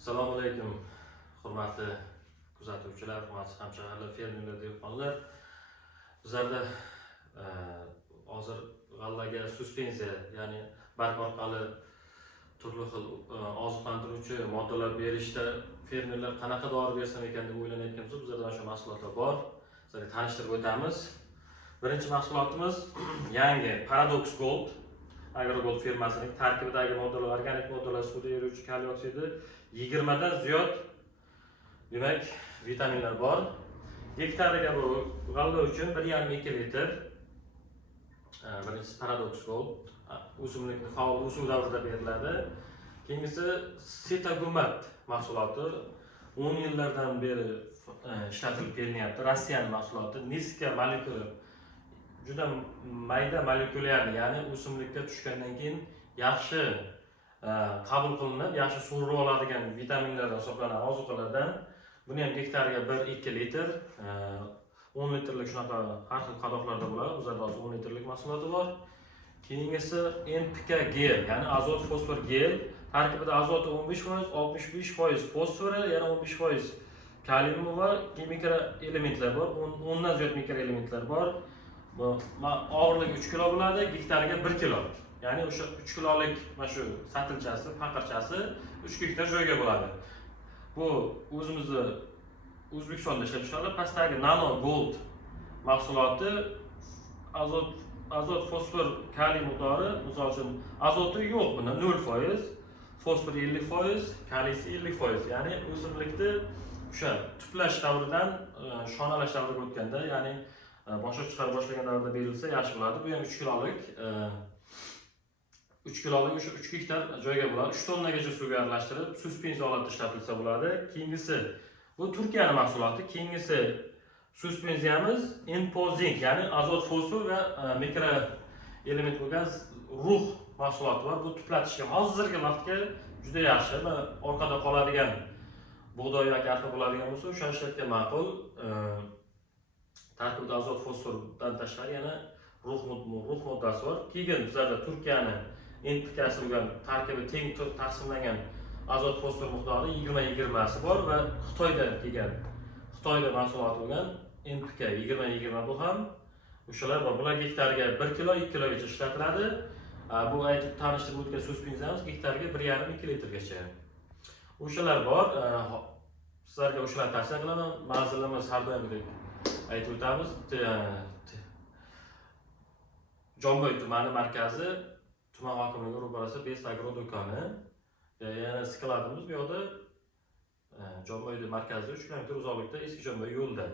Assalomu alaykum, hurmatli kuzatuvchilar, hurmatli hamshahrilar, fermerlar, dehqonlar. Bizlarda hozir g'allaga suspenziya, ya'ni barg orqali turli xil oziqlantiruvchi moddalar berishda fermerlar qanaqa dori bersam ekan deb o'ylanayotganmiz. Bizlarda o'sha mahsulotlar bor. Sizlarga tanishtirib o'tamiz. Birinchi mahsulotimiz yangi Paradox Gold. Agrogold firmasining tarkibidagi moddalar, organik moddalar, suvda eruvchi kaliy oksidi 20 dan ziyod demak vitaminlar bor. Hektariga bu g'alla uchun 1,5-2 litr. Birinchisi Paradox Gold, o'simlikni faol o'suv davrida beriladi. Keyingisi Setagumat mahsuloti 10 yillardan beri ishlatilib kelinyapti. Rossiyaning mahsuloti, niska molekula, juda mayda molekulyarni, ya'ni o'simlikka tushgandan keyin yaxshi qabul qilinib, yaxshi so'rib oladigan vitaminlardan hisoblanadi, ozuqalardan. Buni ham hektariga 1-2 litr, 10 litrlik shunaqa har xil qadoqlarda bo'ladi. Bizlarda hozir 10 litrlik mahsuloti bor. Keyingisi NPK gel, ya'ni azot fosfor gel. Tarkibida azoti 15%, 65% fosfori, yana 15% kaliumi va mikroelementlar bor. 10 dan ziyod mikroelementlar bor. Og'irligi 3 kg bo'ladi, hektariga 1 kg. Ya'ni o'sha 3 kilolik mana shu satilchasi, faqirchasi 3 gektar joyga bo'ladi. Bu o'zimizda O'zbekistonda ishlab chiqariladi. Pastdagi Nano Gold mahsuloti azot, fosfor, kaliy miqdori, misol uchun azoti yo'q bunda 0%, fosfor 50%, kaliysi 50%. Ya'ni o'simlikni o'sha tuplash davridan shonalash davriga o'tganda, ya'ni boshqa chiqarib boshlagan davrda berilsa yaxshi bo'ladi. Bu ham 3 kilolik o'sha 3 gektar joyga bo'ladi. 3 tonnagacha suvga aralashtirib, suspenziya holatda ishlatilsa bo'ladi. Keyingisi bu Turkiyaning mahsuloti. Keyingisi suspenziyamiz Enpozink, ya'ni azot, fosfor va mikro element bo'lgan rux mahsuloti bor. Bu tuplatishga hozirgi vaqtga juda yaxshi va orqada qoladigan bug'doy yoki arpa bo'ladigan bo'lsa, o'sha ishlatga ma'qul. Tarkibida azot, fosfordan tashqari yana rux moddasi bor. Keyin bizlarda Turkiyaning NPK'si bo'lgan, tarkibi teng taqsimlangan azot, fosfor miqdori 20-20 si bor va Xitoyda mahsuloti bo'lgan NPK 20-20 bu ham o'shalar bor. Bular hektariga 1 kg, 2 kg gacha ishlatiladi. Bu aytib tanishtirib o'tgan suspenziyamiz hektariga 1,5-2 litrgacha. O'shalar bor. Sizlarga o'shalarni tavsiya qilaman. Manzilimiz har doimgidek aytib o'tamiz. Jomboy tumani markazi, tuman hokimligi ro'parasi Best Agro do'koni. Yana skladimiz bu yoqda Jomboyning markazida 3 km uzoqlikda eski Jomboy yo'lda.